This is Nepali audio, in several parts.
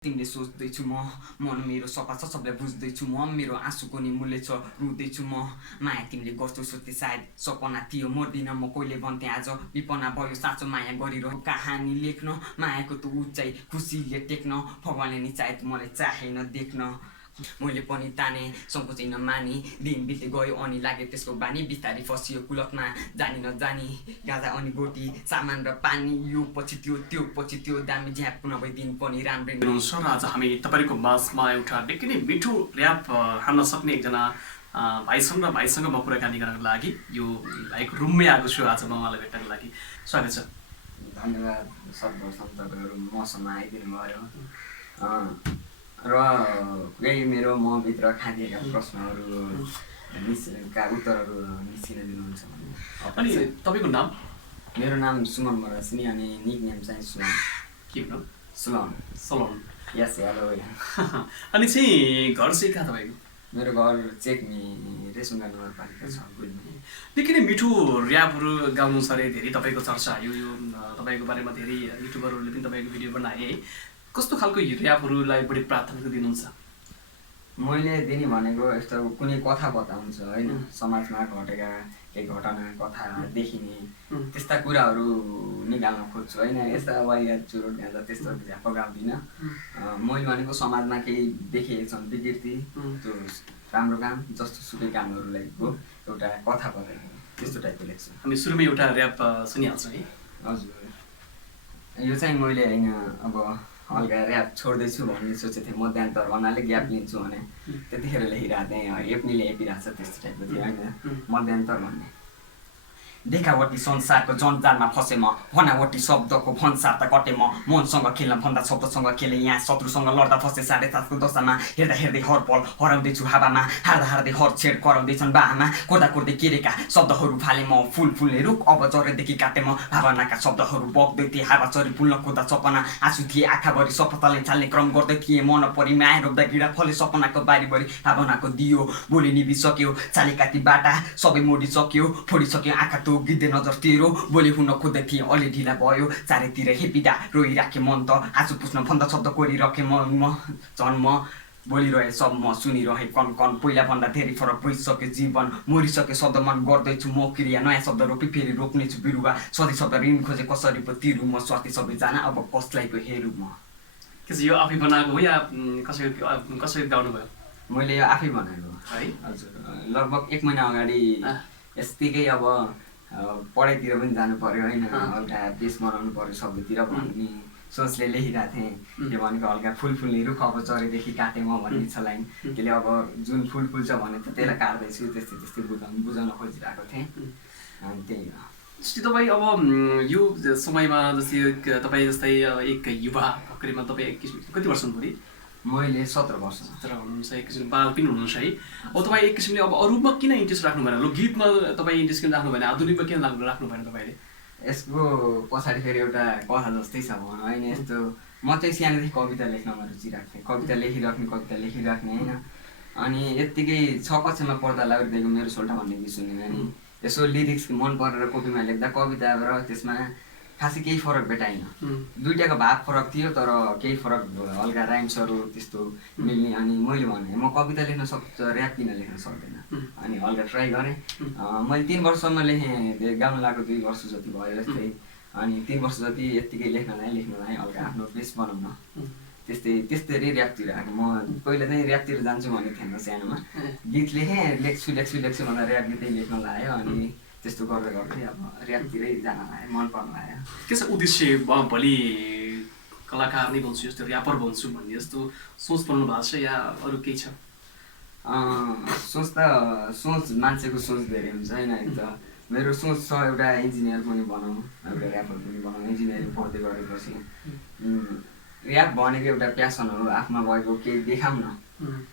तिमीले सोच्दैछु म मन मेरो सफा छ सबलाई बुझ्दैछु म मेरो आँसुको नि मूल्य छ रुँदैछु म माया तिमीले गर्छौ सोच्दै सायद सपना थियो मर्दिन म कहिले भन्थे आज विपना भयो साँचो माया गरिरह कहानी लेख्न मायाको त उचाइ खुसीले टेक्न भगवानले नि सायद मलाई चाहेन देख्न मैले पनि ताने सङ्कोचै नमानी दिन बित्दै गयो अनि लाग्यो त्यसको बानी बिस्तारै फसियो कुलतमा जानी नजानी गाजा अनि गोटी सामान र पानी यो पछि त्यो पछि त्यो दामी झ्याप नभए दिन पनि राम्रै हुनुहुन्छ र आज हामी तपाईँको माझमा एउटा निकै नै मिठो ऱ्याप हान्न सक्ने एकजना भाइ छन् र भाइसँग म कुराकानी गर्नको लागि यो भाइको रुममै आएको छु आज म उहाँलाई भेट्नको लागि स्वागत छ। धन्यवाद सर्वप्रथम तपाईँहरू मसँग आइदिनु भयो र केही मेरो मभित्र खादिएका प्रश्नहरूका उत्तरहरू निस्किन दिनुहुन्छ भने। अनि तपाईँको नाम? मेरो नाम सुमन मरासिनी अनि निक नेम चाहिँ सुलन। के भन्नु? सुलन। सलोन। यस हेलो। अनि चाहिँ घर चाहिँ कहाँ तपाईँको? मेरो घर चेकमी रेसुङ्गा नगरपालिका छ गुल्मी। निकै नै मिठो ऱ्यापहरू गाउनु छ अरे, धेरै तपाईँको चर्चा यो तपाईँको बारेमा धेरै युट्युबरहरूले पनि तपाईँको भिडियो बनाए है। कस्तो खालको ऱ्यापहरूलाई बढी प्राथमिकता दिनुहुन्छ? मैले दिने भनेको यस्तो कुनै कथा बताउँछ होइन, समाजमा घटेका केही घटना कथा देखिने त्यस्ता कुराहरू निकाल्न खोज्छु होइन। यस्ता वाइयात चुरोट गाँजा त्यस्तो झ्याप गाउँदिनँ। मैले भनेको समाजमा केही देखेको छन् विकृति त्यो राम्रो काम जस्तो सुकै कामहरूलाईको एउटा कथा बताएको त्यस्तो टाइपको लेख्छु। हामी सुरुमै एउटा ऱ्याप सुनिहाल्छौँ है। हजुर, यो चाहिँ मैले होइन अब हल्का ऱ्याप छोड्दैछु भन्ने सोचेको थिएँ, मध्यान्तर भन्नाले ग्याप लिन्छु भने त्यतिखेर लेखिरहेको थिएँ, एप्नीले एपिरहेको छ त्यस्तो टाइपको थियो होइन। मध्यान्तर भन्ने देखावटी संसारको जन्जालमा फसेँ म, भनावटी शब्दको भन्सार त कटेँ म, मनसँग खेल्न भन्दा शब्दसँग खेलेँ यहाँ, शत्रुसँग लड्दा फसेँ 7.5को दशामा, हेर्दा हेर्दै हर पल हराउँदैछु हावामा, हार्दा हार्दै हर छेड कराउँदैछन् बाहामा, कोर्दा कोर्दै केरेका शब्दहरू फालेँ म, फुल फुल्ने रुख अब जरेदेखि काटेँ म, भावनाका शब्दहरू बग्दै थिए हावाचरी फुल्न खोज्दा सपना, आँसु थिए आँखाभरि सफलताले चाल्ने क्रम गर्दै थिएँ मन परि माया रोप्दा गिडा फले सपनाको बारीभरि, भावनाको दियो बोली निभिसक्यो, चाली काटी बाटा सबै मोडिसक्यो, फोडिसक्यो आँखा गिद्धे नजर तेरो, बोली हुन खोज्दै थिएँ अलि ढिला भयो, चारैतिर हेपिँदा रोइराखेँ मन त, आँसु पुस्न भन्दा शब्द कोरिराखेँ म झन् म बोलिरहे सब म सुनिरहे कन कन, पहिला भन्दा धेरै फरक भइसक्यो जीवन, मरिसक्यो शब्द मन गर्दैछु म क्रिया, नयाँ शब्द रोपी फेरि रोप्नेछु बिरुवा, सधैँ शब्द ऋण खोजे कसरी पो तिरु म, स्वार्थी सबैजना अब कसलाईको हेरौँ म। के चाहिँ यो आफै बनाएको हो या कसरी गाउनु भयो? मैले यो आफै बनाएको है। हजुर, लगभग 1 महिना अगाडि यस्तिकै अब पढाइतिर पनि जानु पर्यो होइन, हल्का बेस बनाउनु पर्यो सबैतिर भन्ने सोचले लेखिरहेको थिएँ। यो भनेको हल्का फुल फुल्ने रुख अब चरेदेखि काटेँ म भन्ने छ लाइन, त्यसले अब जुन फुल फुल्छ भने त त्यसलाई काट्दैछु त्यस्तै त्यस्तै बुझाउन खोजिरहेको थिएँ अनि त्यही हो। जस्तै तपाईँ अब यो समयमा जस्तै तपाईँ जस्तै एक युवा भर्खरैमा तपाईँ कति वर्ष हुनुहुन्थ्यो? मैले 17 वर्ष हुनुहुन्छ, एक किसिमले बाल पनि हुनुहुन्छ है। अब तपाईँ एक किसिमले अब अरूमा किन इन्ट्रेस्ट राख्नु भएन? लोकगीतमा तपाईँ इन्ट्रेस्ट किन राख्नु भएन? आधुनिकमा किन राख्नु भएन तपाईँले? यसको पछाडि फेरि एउटा कथा जस्तै छ भनौँ होइन। यस्तो म चाहिँ सानोदेखि कविता लेख्नमा रुचि राख्थेँ, कविता लेखिराख्ने होइन। अनि यत्तिकै 6 कक्षामा पढ्दा लाग्दिएको मेरो सोल्टा भन्ने गीत सुनेँ अनि यसो लिरिक्स मन परेर कपीमा लेख्दा कविता र त्यसमा खासै केही फरक भेटाइन, दुइटाको भाव फरक थियो तर केही फरक हल्का राइम्सहरू त्यस्तो मिल्ने। अनि मैले भने म कविता लेख्न सक्छु ऱ्याप किन लेख्न सक्दैन, अनि हल्का ट्राई गरेँ। मैले 3 वर्षसम्म लेखेँ, गाउन लागेको 2 वर्ष जति भयो जस्तै, अनि 3 वर्ष जति यत्तिकै लेख्न लाएँ हल्का आफ्नो बेस बनाउन, त्यस्तै ऱ्यापतिर आएको। म पहिला चाहिँ ऱ्यापतिर जान्छु भनेको थिएन सानोमा, गीत लेख्छु भन्दा ऱ्याप गीतै लेख्न लाग्यो अनि त्यस्तो गर्दै गर्दै अब ऱ्यापतिरै जान लाग्यो, मन पर्न लाग्यो। के छ उद्देश्य? भोलि कलाकार नै बन्छु जस्तो ऱ्यापर बन्छु भन्ने जस्तो सोच बनाउनु भएको छ या अरू केही छ? सोच मान्छेको सोच धेरै हुन्छ होइन। एक त मेरो सोच छ एउटा इन्जिनियर पनि बनाउँ, एउटा ऱ्यापर पनि बनाउँ, इन्जिनियरिङ पढ्दै गरेपछि ऱ्याप भनेको एउटा प्यासन हो, आफ्मा भएको केही देखाउँ न,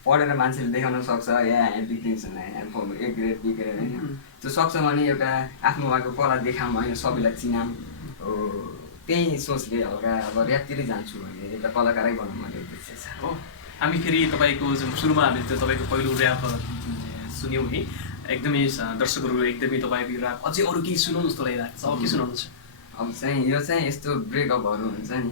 पढेर मान्छेले देखाउन सक्छ या बिग्रिन्छ A ग्रेड B ग्रेड होइन, त्यो सक्छ भने एउटा आफ्नो भएको कला देखाऊँ होइन, सबैलाई चिनाऊँ, त्यही सोचले हल्का अब ऱ्यापतिरै जान्छु भने एउटा कलाकारै बनाउँ भन्ने उद्देश्य छ हो। हामी फेरि तपाईँको जुन सुरुमा हामीले तपाईँको पहिलो ऱ्याप सुन्यौँ है, एकदमै दर्शकहरू एकदमै तपाईँको ऱ्याप अझै अरू केही सुनाउनु जस्तो लागिरहेको छ, अब के सुनाउनु छ? अब चाहिँ यो चाहिँ यस्तो ब्रेकअपहरू हुन्छ नि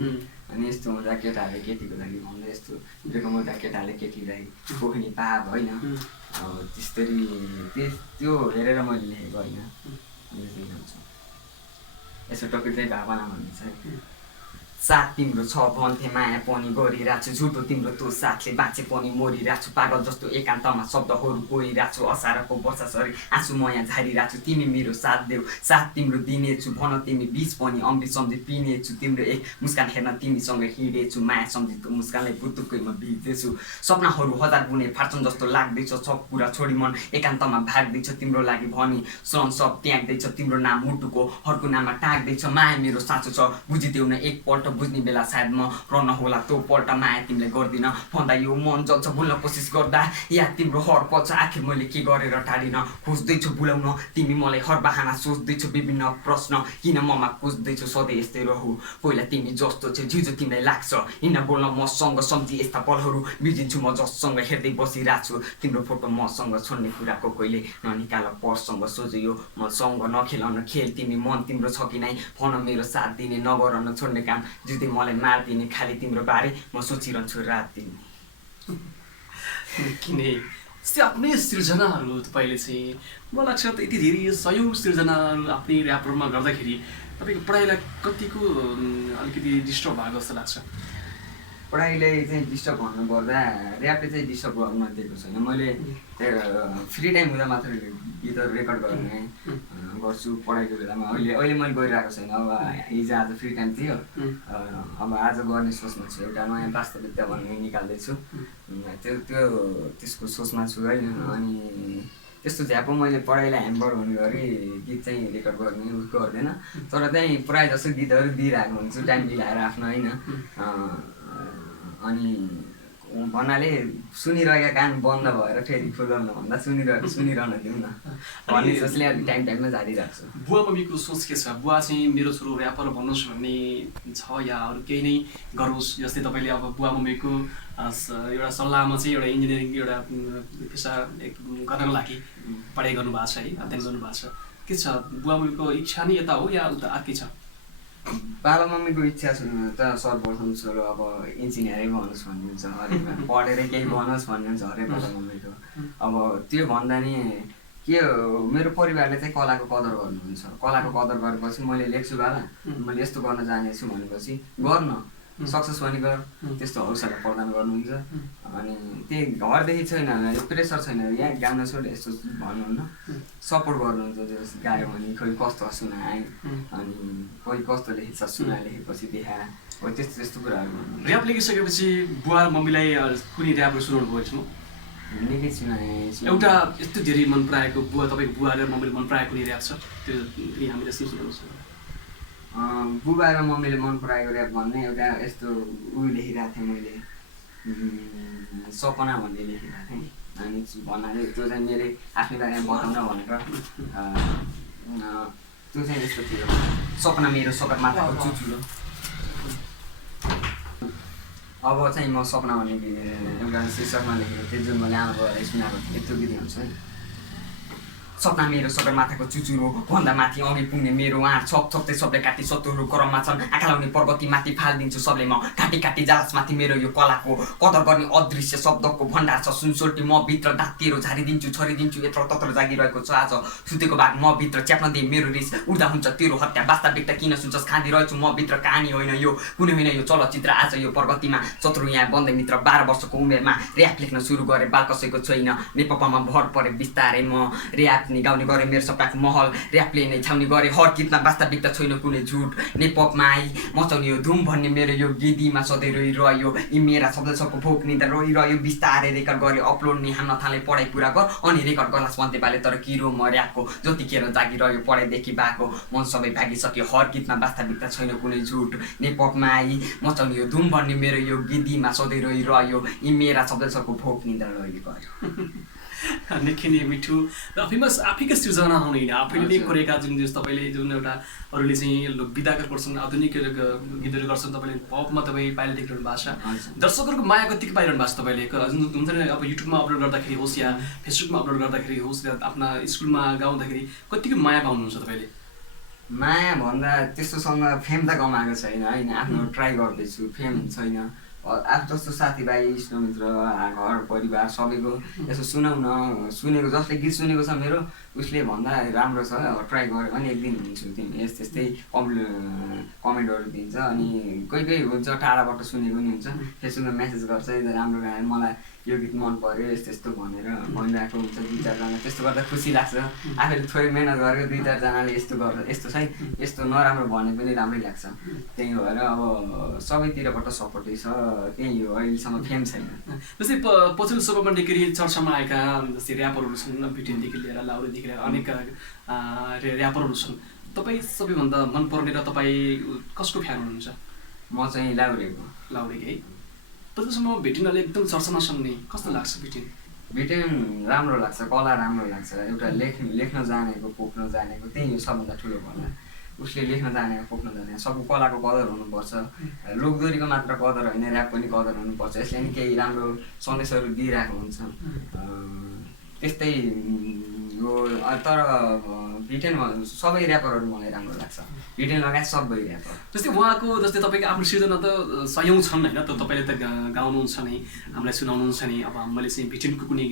अनि यस्तो हुँदा केटाहरूले केटीको लागि भन्दा यस्तो बेकमाउँदा केटाहरूले केटीलाई पोख्ने पाप होइन अब त्यस्तरी त्यो हेरेर मैले लेखेको होइन यसो टक्कै भावना भन्ने छ साथ तिम्रो छ भन्थे माया पनि गरिरहेको छु झुटो तिम्रो त्यो साथले बाँचे पनि मरिरहेको छु पागल जस्तो एकान्तमा शब्दहरू कोरिरहेको छु असारको वर्षासरी आँसु म यहाँ झारिरहेको छु तिमी मेरो साथ देऊ साथ तिम्रो दिनेछु भन तिमी बिच पनि अमृत सम्झी पिनेछु तिम्रो एक मुस्कान हेर्न तिमीसँग हिँडेछु माया सम्झी त्यो मुस्कानलाई बुटुक्कैमा भिज्दैछु सपनाहरू हजार गुणे फाट्छन् जस्तो लाग्दैछ सब कुरा छोडी मन एकान्तमा भाग्दैछ तिम्रो लागि भनी सन सब त्याग्दैछ तिम्रो नाम मुटुको हर्को नाममा टाग्दैछ माया मेरो साँचो छ बुझिदेऊ न एकपल्ट बुझ्ने बेला सायद म रहन होला त्यो पल्ट माया तिमीले गर्दिन भन्दा यो मन जल्छ भुल्न कोसिस गर्दा या तिम्रो हर पल्छ आखिर मैले के गरेर टाढिन खोज्दैछु भुलाउन तिमी मलाई हर बहाना सोच्दैछु विभिन्न प्रश्न किन ममा खोज्दैछु सधैँ यस्तै रहु पहिला तिमी जस्तो छ झिझो तिमीलाई लाग्छ हिँड्न बोल्न मसँग सम्झी यस्ता पलहरू बिर्जिन्छु म जससँग हेर्दै बसिरहेको छु तिम्रो फोटो मसँग छोड्ने कुराको कहिले ननिकाल पर्सँग सोझो यो मसँग नखेलाउन खेल तिमी मन तिम्रो छ कि नै भन मेरो साथ दिने नगर छोड्ने काम जुदि मलाई मारिदिने खालि तिम्रो बारे म सोचिरहन्छु रात दिन किने यस्तै आफ्नै सृजनाहरू तपाईँले चाहिँ मलाई लाग्छ यति धेरै सयौँ सृजनाहरू आफ्नै ऱ्यापहरूमा गर्दाखेरि तपाईँको पढाइलाई कतिको अलिकति डिस्टर्ब भएको जस्तो लाग्छ पढाइले चाहिँ डिस्टर्ब भन्नुपर्दा ऱ्यापले चाहिँ डिस्टर्ब गर्न दिएको छैन मैले फ्री टाइम हुँदा मात्र गीतहरू रेकर्ड गर्ने गर्छु पढाइको बेलामा अहिले मैले गरिरहेको छैन अब हिजो आज फ्री टाइम थियो अब आज गर्ने सोचमा छु एउटा नयाँ वास्तविकता भन्ने निकाल्दैछु त्यसको सोचमा छु है अनि त्यस्तो झ्यापो मैले पढाइलाई ह्याम्पर हुने गरी गीत चाहिँ रेकर्ड गर्ने उस गर्दैन तर चाहिँ प्रायः जस्तो गीतहरू दिइरहेको हुन्छु टाइम मिलाएर आफ्नो होइन अनि भन्नाले सुनिरहेका कान बन्द भएर फेरि खुलाउनु भन्दा सुनिरहन दिउँ न भन्ने सोचले अलिक टाइममा जारिरहेको छु बुवा मम्मीको सोच के छ बुवा चाहिँ मेरो छोरो ऱ्यापर भन्नुहोस् भन्ने छ या अरू केही नै गरोस् जस्तै तपाईँले अब बुवा मम्मीको एउटा सल्लाहमा चाहिँ एउटा इन्जिनियरिङ एउटा पेसा गर्नको लागि पढाइ गर्नुभएको छ है अध्ययन गर्नुभएको छ के छ बुवा मम्मीको इच्छा नै यता हो या उता अर्कै छ बाबा मम्मीको इच्छा त सर्वप्रथम छोरो अब इन्जिनियरै बनोस् भन्नुहुन्छ हरेक पढेर केही बनोस् भन्नुहुन्छ हरेक बाबा मम्मीको अब त्यो भन्दा नि के मेरो परिवारले चाहिँ कलाको कदर गर्नुहुन्छ कलाको कदर गरेपछि मैले लेख्छु बाबा मैले यस्तो गर्न जानेछु भनेपछि गर्न सक्सेस पनि गर त्यस्तो हौसला प्रदान गर्नुहुन्छ अनि त्यही घरदेखि छैन प्रेसर छैन यहाँ गाउन छोड यस्तो भन्नुहुन्न सपोर्ट गर्नुहुन्छ जस्तो गायो भने खोइ कस्तो सुनाए अनि कोही कस्तो लेखेछ सुना लेखेपछि देखा हो त्यस्तो कुराहरू ऱ्याप लेखिसकेपछि बुवा मम्मीलाई कुनै ऱ्यापहरू सुनाउनु भयो निकै सुनाए एउटा यस्तो धेरै मन पराएको बुवा तपाईँको बुवा र मम्मीले मन पराएको कुनै ऱ्याप छ त्यो हामीले सुनाउनुहोस् बुबा र मम्मीले मन पराएको ऱ्याप भन्ने एउटा यस्तो उयो लेखिरहेको थिएँ मैले सपना भन्ने लेखिरहेको थिएँ अनि भन्नाले त्यो चाहिँ मेरो आफ्नै बारेमा बताउन भनेर त्यो चाहिँ यस्तो थियो सपना मेरो सगरमाथाको चुचुरो अब चाहिँ म सपना भन्ने एउटा शीर्षकमा लेखेको थिएँ जुन मैले आमा बाबालाई सुनाएको थिएँ त्यो गीत हुन्छ सपना मेरो सगरमाथाको चुचुरो भन्दा माथि अघि पुग्ने मेरो उहाँ छप्दै सबले काटी सत्तुहरू क्रममा छन् आँखा लाउने प्रगति माथि फालिदिन्छु सबले म काटी काटी जालसमाथि मेरो यो कलाको कदर गर्ने अदृश्य शब्दको भण्डार छ सुनसोल्टी म भित्र दाँतेरो झारिदिन्छु छरिदिन्छु यत्र तत्र जागिरहेको छ आज सुतेको भाग म भित्र च्याप्न दिए मेरो रिस उड्दा हुन्छ तेरो हत्या वास्तविकता किन सुन्छस् खाँदिरहेछु म भित्र कहानी होइन यो कुनै होइन यो चलचित्र आज यो प्रगतिमा शत्रु यहाँ बन्दै मित्र 12 वर्षको उमेरमा ऱ्याप लेख्न सुरु गरेँ बाल कसैको छैन नेपालमा भर परे बिस्तारै म ऱ्याप गाउने गरेँ मेरो सपनाको महल ऱ्यापले नै छाउने गरेँ हर गीतमा वास्तविकता छैन कुनै झुट नेपमा आई मचाउने यो धुम भन्ने मेरो यो गिदीमा सधैँ रोइरह्यो यी मेरा शब्द सबको भोक निदा रोइरह्यो बिस्तारै रेकर्ड गरेँ अपलोड नि हान्न थालेँ पढाइ पुरा गर अनि रेकर्ड गर्लास भन्दै पाले तर किरो म ऱ्यापको जतिखेर जागिरह्यो पढाइदेखि भएको मन सबै भागिसक्यो हर गीतमा वास्तविकता छैन कुनै झुट नेपमा आई मचाउने यो धुम भन्ने मेरो यो गिदीमा सधैँ रोइरह्यो यी मेरा शब्द सबको भोक निदा रोइरह्यो निकै नै मिठो र आफैकै सृजना हुने होइन आफैले नै कोरेका जुन तपाईँले जुन एउटा अरूले चाहिँ विधाकार गर्छन् आधुनिक गीतहरू गर्छन् तपाईँले पपमा तपाईँ पाइला देखिरहनु भएको छ दर्शकहरूको माया कतिको पाइरहनु भएको छ तपाईँले जुन हुन्छ नि अब युट्युबमा अपलोड गर्दाखेरि होस् या फेसबुकमा अपलोड गर्दाखेरि होस् या आफ्ना स्कुलमा गाउँदाखेरि कतिको माया पाउनुहुन्छ तपाईँले माया भन्दा त्यस्तोसँग फेम त कमाएको छैन होइन, आफ्नो ट्राई गर्दैछु, फेम छैन। आफू जस्तो साथीभाइ इष्टमित्र घर परिवार सबैको यसो सुनाउन, सुनेको जसले गीत सुनेको छ मेरो उसले भन्दा राम्रो छ, ट्राई गऱ्यो भने एक दिन हुन्छु तिमी त्यस्तै कमेन्टहरू दिन्छ। अनि कोही कोही हुन्छ टाढाबाट सुनेको नि हुन्छ, फेसबुकमा मेसेज गर्छ राम्रो गायो मलाई यो गीत मन पर्यो यस्तो यस्तो भनेर भनिरहेको हुन्छ 2-4जना। त्यस्तो गर्दा खुसी लाग्छ, आफूले थोरै मेहनत गरेको 2-4जनाले यस्तो गर्दा यस्तो छ है यस्तो नराम्रो भने पनि राम्रै लाग्छ। त्यही भएर अब सबैतिरबाट सपोर्टै छ, त्यही हो, अहिलेसम्म फेम छैन। जस्तै पछिल्लो समयमा निकै चर्चामा आएका जस्तै ऱ्यापरहरू छन्, बिटेनदेखि लिएर लाउरेदेखि लिएर अनेक ऱ्यापरहरू छन्, तपाईँ सबैभन्दा मनपर्ने र तपाईँ कसको फ्यान हुनुहुन्छ? म चाहिँ लाउरेको है। पछिल्लोसम्म भेटिनले एकदम चर्चामा छन् नि, कस्तो लाग्छ भेटेन? राम्रो लाग्छ, कला राम्रो लाग्छ, एउटा लेख्न जानेको पोख्न जानेको त्यही हो सबभन्दा ठुलो कला। उसले लेख्न जानेको पोख्न जानेको सबको कलाको कदर हुनुपर्छ, लोकदोरीको मात्र कदर होइन ऱ्याप पनि कदर हुनुपर्छ। यसले नि केही राम्रो सन्देशहरू दिइरहेको हुन्छ त्यस्तै हो। तर भिटेन सबै ऱ्यापरहरू मलाई राम्रो लाग्छ, भिटेन लगायत सबै ऱ्यापर। जस्तै उहाँको जस्तै तपाईँको आफ्नो सिर्जना त सयौँ छन् होइन, त तपाईँले त गाउनुहुन्छ नै, हामीलाई सुनाउनुहुन्छ नि। अब मैले चाहिँ भिटेनको कुनै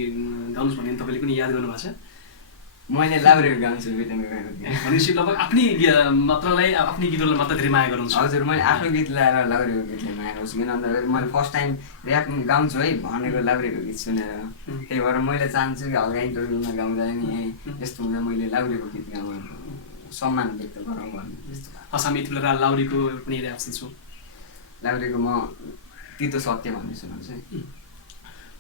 गाउनुहोस् भने तपाईँले कुनै याद गर्नुभएको छ? मैले लाउरेको गाउँछु भिटेनको गाएको भनेपछि लगभग आफ्नै मात्रलाई आफ्नै गीतहरूलाई मात्र धेरै माया गर्नुहुन्छ? हजुर, मैले आफ्नो गीत ल्याएर लाउरेको गीतले माया गर्छु, किन भन्दाखेरि मैले फर्स्ट टाइम ऱ्याप गाउँछु है भनेको लाउरेको गीत सुनेर। त्यही भएर मैले चाहन्छु कि हल्का इन्टरभ्यूमा गाउँदा नि यस्तो हुन्छ मैले लाउरेको गीत गाउँ, सम्मान व्यक्त गरौँ भन्ने त्यस्तो। हस्, हामी यति बेला लाउरेको पनि ऱ्याप सुन्छौँ। लाउरेको म तितो सत्य भन्ने सुनाउँछु है।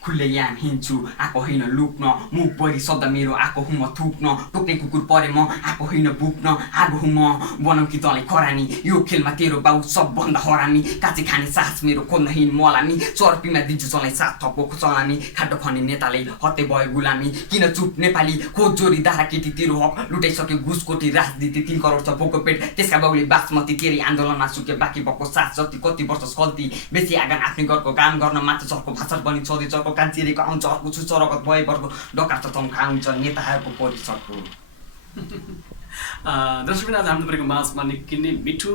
खुल्ले याम हिँड्छु आएको होइन लुक्न, मुखभरि शब्द मेरो आएको हुँ म थुक्न, टोक्ने कुकुर परे म आएको होइन बुक्न, आगो हुँ म बनाऊ कि तँलाई खरानी, यो खेलमा तेरो बाउ सबभन्दा हरामी, काँची खाने सास मेरो खोज्नहीन मलामी, चर्पीमा दिन्छु तँलाई 7 थप्पो चलामी, खाड्डो खन्ने नेताले हत्ते भयो गुलामी, किन चुप नेपाली खोज जोरी दारा केटी तेरो हक लुटाइसक्यो घुसकोटी राजनीति 3 करोड छ बोको पेट, त्यसका बाउले बासमती तेरी आन्दोलनमा सुके बाँकी भएको सास जति कति वर्ष गल्ती, बेसी आँगन आफ्नै घरको काम गर्न मात्र चर्को भाषण बनी छँदै चर्को कान्छिरेको आउँछ अर्को छु चरकत भएपर्को डकार त चम्खा आउँछ नेताहरूको परिषदको। दर्शकबिन आज हाम्रो तपाईँको माझमा निकै नै मिठो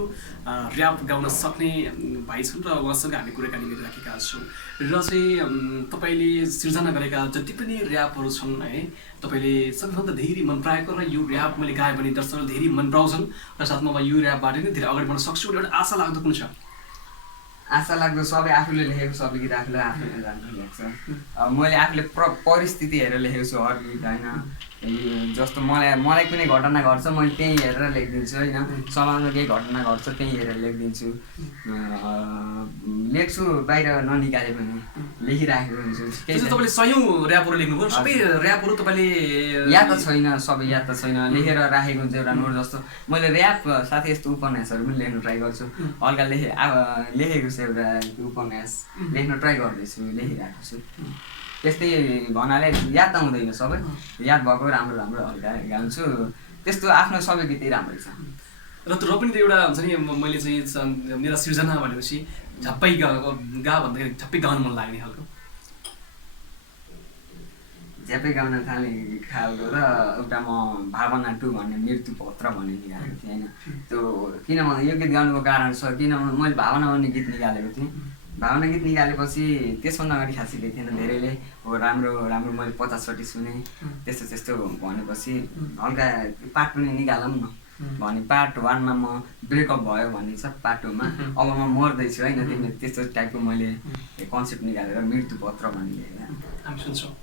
ऱ्याप गाउन सक्ने भाइ छन् र उहाँसँग हामी कुराकानी गरिराखेका छौँ। र चाहिँ तपाईँले सिर्जना गरेका जति पनि ऱ्यापहरू छन् है, तपाईँले सबैभन्दा धेरै मन पराएको र यो ऱ्याप मैले गाएँ भने दर्शकहरूले धेरै मन पराउँछन् र साथमा म यो ऱ्यापबाट नै धेरै अगाडि बढ्न सक्छु एउटा आशा लाग्दो कुन छ? आशा लाग्दो सबै आफूले लेखेको सबै गीत आफूले राम्रो लाग्छ। मैले आफूले परिस्थिति हेरेर लेखेको छु हर गीत होइन, जस्तो मलाई कुनै घटना घट्छ मैले त्यही हेरेर लेखिदिन्छु होइन, समाजमा केही घटना घट्छ त्यही हेरेर लेखिदिन्छु, लेख्छु बाहिर ननिकाले पनि लेखिराखेको हुन्छु। तपाईँले सयौँ ऱ्यापहरू लेख्नुभयो, सबै ऱ्यापहरू तपाईँले याद त छैन, सबै याद त छैन, लेखेर राखेको हुन्छ एउटा नोट जस्तो। मैले ऱ्याप साथै यस्तो उपन्यासहरू पनि लेख्न ट्राई गर्छु, हल्का लेखेको छु एउटा उपन्यास लेख्न ट्राई गर्दैछु, लेखिरहेको छु। त्यस्तै भन्नाले याद त हुँदैन, सबै याद भएको राम्रो राम्रो हल्का गाउँछु, त्यस्तो आफ्नो सबै गीतै राम्रै छ। र पनि त एउटा हुन्छ नि, मैले चाहिँ मेरो सिर्जना भनेपछि झप्पै गा भन्दाखेरि झप्पै गाउनु मन लाग्ने खालको, झ्यापै गाउन थाल्ने खालको र एउटा म भावना 2 भन्ने मृत्यु पत्र भन्ने निकालेको थिएँ होइन। त्यो किन भन्दा यो गीत गाउनुको कारण छ, किन भन्दा मैले भावना भन्ने गीत निकालेको थिएँ, भावना गीत निकालेपछि त्यसभन्दा अगाडि खासै दिएको थिएन, धेरैले हो राम्रो राम्रो मैले 50-60 सुने, त्यस्तो त्यस्तो भनेपछि हल्का पार्ट पनि निकालौँ न भने पार्ट 1मा म ब्रेकअप भयो भन्ने छ, पार्ट 2मा अब म मर्दैछु होइन, तिमीले त्यस्तो टाइपको मैले कन्सेप्ट निकालेर मृत्यु पत्र भन्ने हामी सुन्छौँ।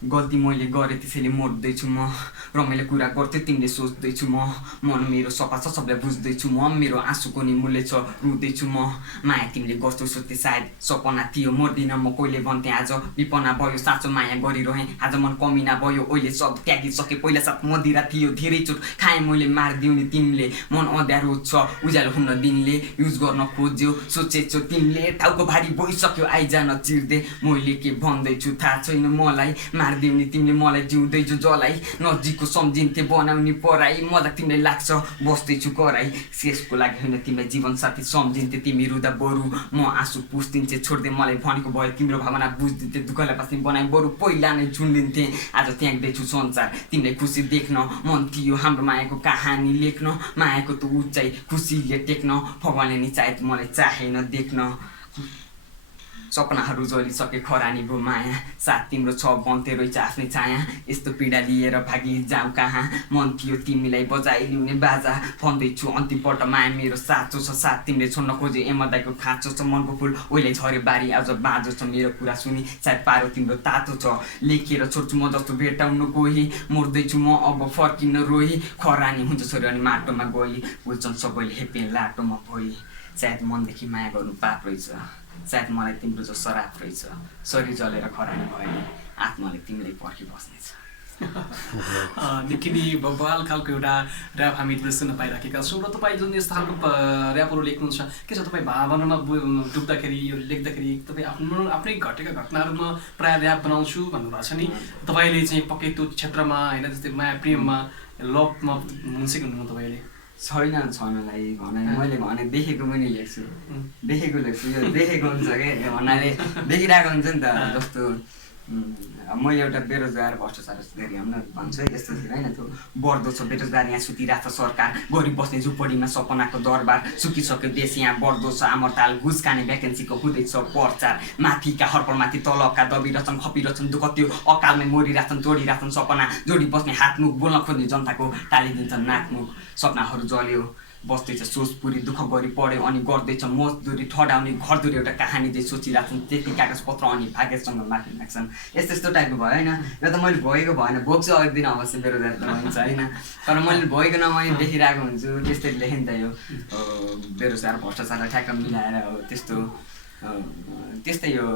गल्ती मैले गरेँ त्यसैले मर्दैछु म, रमाइलो कुरा गर्थ्यो तिमीले सोच्दैछु म, मन मेरो सफा छ सबलाई बुझ्दैछु म, मेरो आँसुको नि मूल्य छ रुँदैछु म, माया तिमीले गर्छौ सोच्थे सायद सपना थियो मर्दिनँ म कहिले भन्थेँ आज विपना भयो साँचो माया गरिरहेँ आज मन कमिना भयो अहिले सब त्यागिसके पहिला साथ मदिरा थियो धेरै चोट खाएँ मैले मारिदिउ नि तिमीले मन अँध्यारो छ उज्यालो हुन दिनले युज गर्न खोज्यो सोचेछौ तिमीले टाउको भारी भइसक्यो आइजान चिर्दे मैले के भन्दैछु थाहा छैन मलाई मारिदिउ नि तिमीले मलाई जिउँदैछु जलाई नजिकको सम्झिन्थे बनाउने पराई मजा तिमीलाई लाग्छ बस्दैछु कराई शेषको लागि होइन तिमीलाई जीवनसाथी सम्झिन्थे तिमी रुँदा बरु म आँसु पुस्दिन्थे छोड्दै मलाई भनेको भयो तिम्रो भावना बुझ्दिन्थे दुःखलाई बस्ने बनाइ बरु पहिला नै झुन्डिन्थे आज त्याग्दैछु संसार तिमीलाई खुसी देख्न मन थियो हाम्रो मायाको कहानी लेख्न मायाको त उचाइ खुसीले टेक्न भगवानले नि चाहे मलाई चाहेन देख्न सपनाहरू जलिसके खरानी भो माया साथ तिम्रो छ बन्थे रहेछ आफ्नै छाया यस्तो पीडा लिएर भागी जाऊ कहाँ मन थियो तिमीलाई बजाइलिउने बाजा भन्दैछु अन्तिमपल्ट माया मेरो साँचो छ साथ तिमीले छोड्न खोजे एमदाईको खाँचो छ मनको फुल ओइले झऱ्यो बारी आज बाँझो छ मेरो कुरा सुनि सायद पारो तिम्रो तातो छ लेखेर छोड्छु म जस्तो भेटाउनु कोही मर्दैछु म अब फर्किन रोही खरानी हुन्छ छोरी अनि माटोमा गई बुझ्छन् सबैले हेपे लाटोमा भई सायद मनदेखि माया गर्नु पाप रहेछ सायद मलाई तिम्रो जो सराप रहेछ शरीर जलेर खरानी भयो आत्माले तिमीलाई पर्खी बस्नेछ निकै नै बवाल खालको एउटा ऱ्याप हामी सुन्न पाइराखेका छौँ र तपाईँ जुन यस्तो खालको ऱ्यापहरू लेख्नुहुन्छ के छ तपाईँ भावनामा डुब्दाखेरि यो लेख्दाखेरि तपाईँ आफ्नै घटेका घटनाहरूमा प्रायः ऱ्याप बनाउँछु भन्नुभएको छ नि तपाईँले चाहिँ पक्कै त्यो क्षेत्रमा होइन जस्तै माया प्रेममा लभमा हुन्छ कि हुनु तपाईँले छैन छनलाई भने मैले भने देखेको पनि लेख्छु देखेको लेख्छु यो देखेको हुन्छ क्या भन्नाले देखिरहेको हुन्छ नि त जस्तो मैले एउटा बेरोजगार भ्रष्टाचार हमन भन्छु यस्तो थियो होइन त्यो बढ्दो छ बेरोजगार यहाँ सुतिरहेको छ सरकार गरिब बस्ने झुपडीमा सपनाको दरबार सुकिसक्यो देश यहाँ बढ्दो छ आमरताल घुस खाने भ्याकेन्सीको हुँदैछ प्रचार माथिका हर्पलमाथि तलका दबिरहेछन् खपिरहेछन् दुःख त्यो अकालमै मरिरहेछन् जोडिरहेछन् सपना जोडी बस्ने हातमुख बोल्न खोज्ने जनताको टालिदिन्छन् नाकमुख सपनाहरू जल्यो बस्दैछ सोचपुरी दुःख गरी पढ्यो अनि गर्दैछ मजदुरी ठडाउने घरदुरी एउटा कहानी चाहिँ सोचिरहेछन् त्यति कागजपत्र अनि भाग्यसँग माथि राख्छन् यस्तो यस्तो टाइपको भयो होइन यो त मैले भएको भएन भोग्छु अरू दिन अवश्य बेरोजगार त हुन्छ होइन तर मैले भएको मैले देखिरहेको हुन्छु त्यस्तै लेखेँ नि त यो बेरोजगार भ्रष्टाचारलाई ठ्याक्क मिलाएर हो त्यस्तो त्यस्तै यो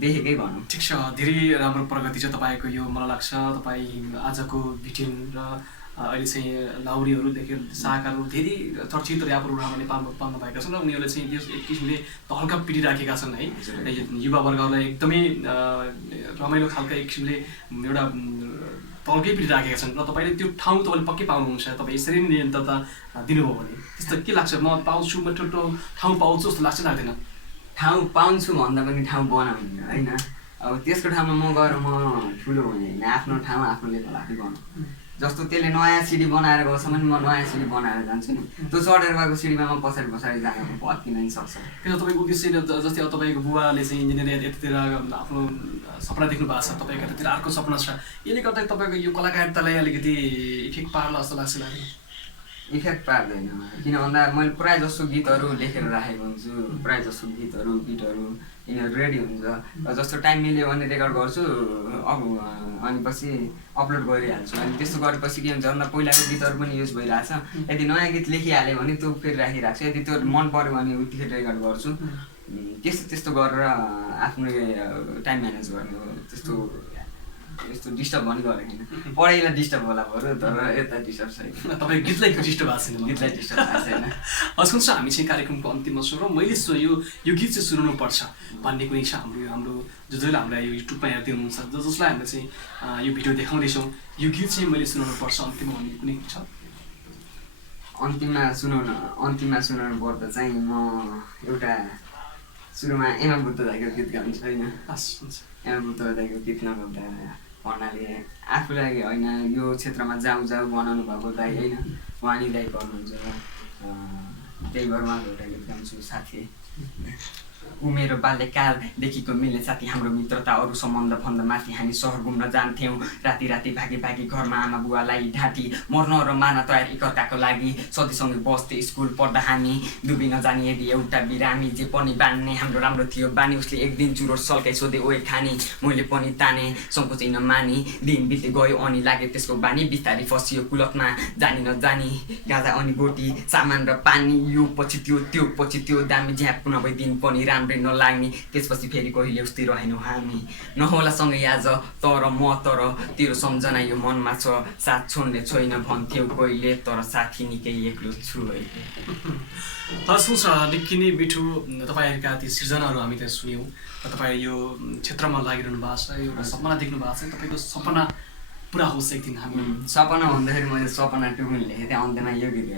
देखेकै भनौँ ठिक छ धेरै राम्रो प्रगति छ तपाईँको यो मलाई लाग्छ तपाईँ आजको भिडियो र अहिले चाहिँ लाउरीहरूदेखि शाहकारहरू धेरै चर्चित ऱ्यापरहरू हाम्रो नेपालमा पाउनु भएका छन् र उनीहरूले चाहिँ त्यस एक किसिमले तहल्का पिटिराखेका छन् है युवावर्गहरूलाई एकदमै रमाइलो खालका एक किसिमले एउटा तल्कै पिटिराखेका छन् र तपाईँले त्यो ठाउँ तपाईँले पक्कै पाउनुहुन्छ तपाईँ यसरी नै निरन्तरता दिनुभयो भने त्यस्तो के लाग्छ म पाउँछु म ठुलो ठाउँ पाउँछु जस्तो लाग्छ लाग्दैन ठाउँ पाउँछु भन्दा पनि ठाउँ बनाउने होइन अब त्यसको ठाउँमा म गएर म ठुलो हुने होइन आफ्नो ठाउँ आफ्नो लेभल आफै बनाउँ जस्तो त्यसले नयाँ सिडी बनाएर गएछ भने म नयाँ सिडी बनाएर जान्छु नि त्यो चढेर गएको सिडीमा म पछाडि पछाडि जानु भत्किन नि सक्छ किन तपाईँको उद्देश्य जस्तै अब तपाईँको बुवाले चाहिँ इन्जिनियर यतातिर आफ्नो सपना देख्नु भएको छ तपाईँको यतातिर अर्को सपना छ यसले गर्दा तपाईँको यो कलाकारितालाई अलिकति इफेक्ट पार्ला जस्तो लाग्छ लाग्यो इफेक्ट पार्दैन किन भन्दा मैले प्रायः जसो गीतहरू लेखेर राखेको हुन्छु प्रायः जसो गीतहरू बिटहरू यिनीहरू रेडी हुन्छ जस्तो टाइम मिल्यो भने रेकर्ड गर्छु अब अनि पछि अपलोड गरिहाल्छु अनि त्यस्तो गरेपछि के हुन्छ भन्दा पहिलाको गीतहरू पनि युज भइरहेछ यदि नयाँ गीत लेखिहाल्यो भने त्यो फेरि राखिरहेको छु यदि त्यो मन पऱ्यो भने उतिखेर रेकर्ड गर्छु त्यस्तो त्यस्तो गरेर आफ्नो टाइम म्यानेज गर्ने हो त्यस्तो यस्तो डिस्टर्ब पनि गरेको छैन पढाइलाई डिस्टर्ब होला बरु तर यता डिस्टर्ब छैन तपाईँ गीतलाई डिस्टर्ब भएको छैन गीतलाई डिस्टर्ब भएको छैन हस् हुन्छ हामी चाहिँ कार्यक्रमको अन्तिममा छौँ र मैले यो गीत चाहिँ सुनाउनु पर्छ भन्ने कुनै छ हाम्रो जसले हामीलाई यो युट्युबमा हेर्दै हुनुहुन्छ जसलाई हामीले चाहिँ यो भिडियो देखाउँदैछौँ यो गीत चाहिँ मैले सुनाउनु पर्छ अन्तिममा भन्ने कुनै छ अन्तिममा सुनाउनु पर्दा चाहिँ म एउटा सुरुमा एमा बुद्ध दाइको गीत गाउँछु होइन एमा बुद्ध दाइको गीत नगाउँदा भन्नाले आफूलाई लागि होइन यो क्षेत्रमा जाउँ बनाउनु भएको दाइ होइन वाणी दाइ गर्नुहुन्छ त्यही भएर उहाँको एउटा गीत गाउँछु साथी ऊ मेरो बाल्यकालदेखिको मिल्ने साथी हाम्रो मित्रता अरू सम्बन्ध भन्दा माथि हामी सहर घुम्न जान्थ्यौँ राति राति भागी घरमा आमा बुवालाई ढाँटी मर्न र मार्न तयार एकअर्काको लागि सधैँसँगै बस्थे स्कुल पढ्दा हामी डुबी नजाने यदि एउटा बिरामी जे पनि बान्ने हाम्रो राम्रो थियो बानी उसले एक दिन चुरोट सल्काइ सोधे ओए खानी मैले पनि ताने सङ्कोचै नमानी दिन बित्दै गयो अनि लाग्यो त्यसको बानी बिस्तारै फसियो कुलकमा जानी नजानी गाजा अनि गोटी सामान र पानी यो पछि त्यो पछि त्यो दामी झ्याप नभए दिन पनि राम्रै नलाग्ने त्यसपछि फेरि कहिले उस्तै रहेनौ हामी नहोला सँगै आज तर तेरो सम्झना यो मनमा छ साथ छोड्ने छैन भन्थ्यौ कहिले तर साथी निकै एक्लो छु अहिले। हस् हुन्छ निकै नै मिठो तपाईँहरूका ती सृजनाहरू हामीले सुन्यौँ र तपाईँ यो क्षेत्रमा लागिरहनु भएको छ एउटा सपना देख्नु भएको छ तपाईँको सपना पुरा होस् एक दिन हामी सपना भन्दाखेरि मैले सपना टुकुन लेखेँ त्यहाँ अन्त्यमा यो गीत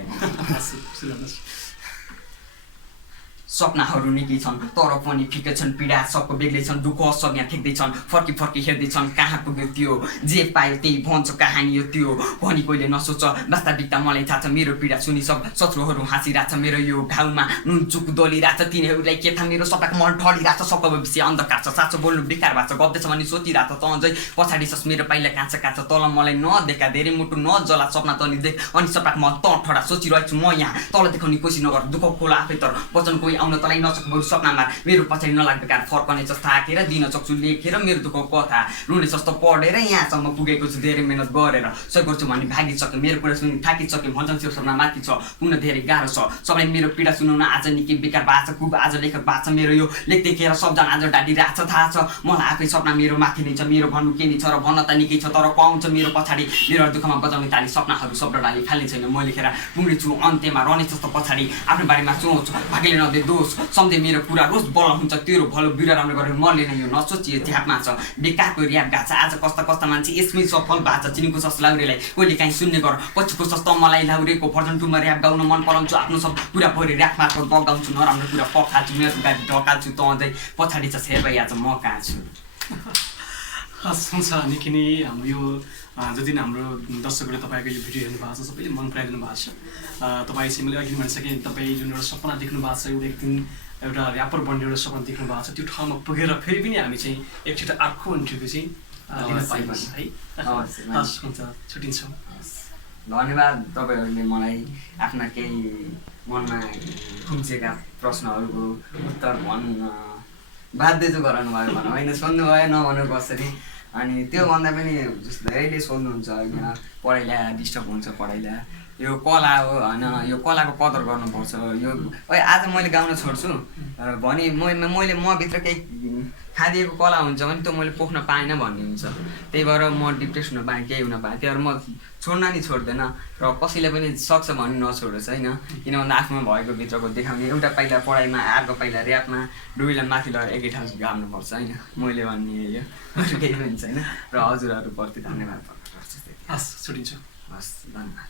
सपनाहरू निकै छन् तर पनि फिकै छन् पीडा सबको बेग्लै छन् दुःख सब यहाँ ठेक्दैछन् फर्की हेर्दैछन् कहाँ पुग्यो त्यो जे पायो त्यही भन्छ कहानी हो त्यो भनी कहिले नसोच वास्तविकता मलाई थाहा छ मेरो पीडा सुनि सब शत्रुहरू हाँसिरहेछ मेरो यो घाउमा नुनचुक दलिरहेछ तिनीहरूलाई के थाहा मेरो सपनाको मन ठडिरहेछ सबको विषय अन्धकार छ साँचो बोल्नु बेकार भएको छ गर्दैछ भने सोचिरहेछ त अझै पछाडि सस मेरो पाइला काँचा तल मलाई नदेखा धेरै मुटु नजला सपना तनी देख अनि सपनाको म त ठडा सोचिरहेछु म यहाँ तल देखाउने कोसिस नगर दुःख खोला आफै तर वचन कोही आउन तलाई नसक्नु बरु सपनामा मेरो पछाडि नलाग्दो कार फर्कने जस्तो थाकेर दिन सक्छु लेखेर मेरो दुःखको कथा रुने जस्तो पढेर यहाँसम्म पुगेको छु धेरै मेहनत गरेर सही गर्छु भन्ने भागिसक्यो मेरो कुरा सुनि थाकिसक्यो भन्छन् त्यो सपना माथि छ पुग्न धेरै गाह्रो छ सबैले मेरो पीडा सुनाउन आज निकै बेकार भएको छ खुब आज लेखक भएको छ मेरो यो लेख्दैखेर सबजना आज डाडिरहेको छ थाहा छ मलाई आफै सपना मेरो माथि नै छ मेरो भन्नु के नि छ र भन्न त निकै छ तर पाउँछ मेरो पछाडि मेरो दुःखमा बजाउने ताली सपनाहरू सब डाली फाल्ने छैन म लेखेर पुग्नेछु अन्त्यमा रहने जस्तो पछाडि आफ्नो बारेमा सोच्छु भाग्यले नदे दोष सम्झे मेरो कुरा रोज बल हुन्छ तेरो भलो बिरा राम्रो गरेर मर्ले नै यो नसोचिए ध्यापमा छ बेकारको ऱ्याप गाछ आज कस्ता मान्छे यसमै सफल भएको छ चिनीको सस लाउरेलाई कहिले काहीँ सुन्ने गर पछिको सस्तो मलाई लाउरेको भर्जन टुमा ऱ्याप गाउन मन पराउँछु आफ्नो सब कुरा भरि ऱ्याप मार्फत बगाउँछु नराम्रो कुरा पखाल्छु मेरो गाडी ढकाल्छु त अझै पछाडि छ सेरबाई आज म कहाँ छु। हस् हुन्छ निकै नै हाम्रो यो जति नै हाम्रो दर्शकहरूले तपाईँको यो भिडियो हेर्नु भएको छ सबैले मन पराइदिनु भएको छ तपाईँ चाहिँ मैले अघि भनिसकेँ तपाईँ जुन एउटा सपना देख्नु भएको छ एउटा एक दिन एउटा ऱ्यापर बन्ने एउटा सपना देख्नु भएको छ त्यो ठाउँमा पुगेर फेरि पनि हामी चाहिँ एकचोटि अर्को इन्टरभ्यू चाहिँ लिन पाइन्छ है। हस् हुन्छ छुट्टिन्छौँ। धन्यवाद तपाईँहरूले मलाई आफ्ना केही मनमा खुम्चेका प्रश्नहरूको उत्तर भन्न बाध्य चाहिँ गराउनु भयो भनौँ होइन सोध्नु भयो नभन्नु कसरी अनि त्यो भन्दा पनि जस्तो धेरैले सोध्नुहुन्छ होइन पढाइलाई डिस्टर्ब हुन्छ पढाइलाई यो कला हो होइन यो कलाको कदर गर्नुपर्छ यो आज मैले गाउन छोड्छु भने मैले मभित्र केही खादिएको कला हुन्छ भने त्यो मैले पोख्न पाएन भन्ने हुन्छ त्यही भएर म डिप्रेस हुन पाएँ केही हुन पाएँ त्यही भएर म छोड्न नि छोड्दैन र कसैले पनि सक्छ भने नछोडोस् होइन किन भन्दा आफ्नोमा भएको भित्रको देखाउने एउटा पाइला पढाइमा अर्को पाइला ऱ्यापमा दुवैलाई माथि लगेर एकै ठाउँ गाउनुपर्छ होइन मैले भन्ने यो अरू केही पनि छैन र हजुरहरूप्रति धन्यवाद। हस् छुट्टिन्छु। हस् धन्यवाद।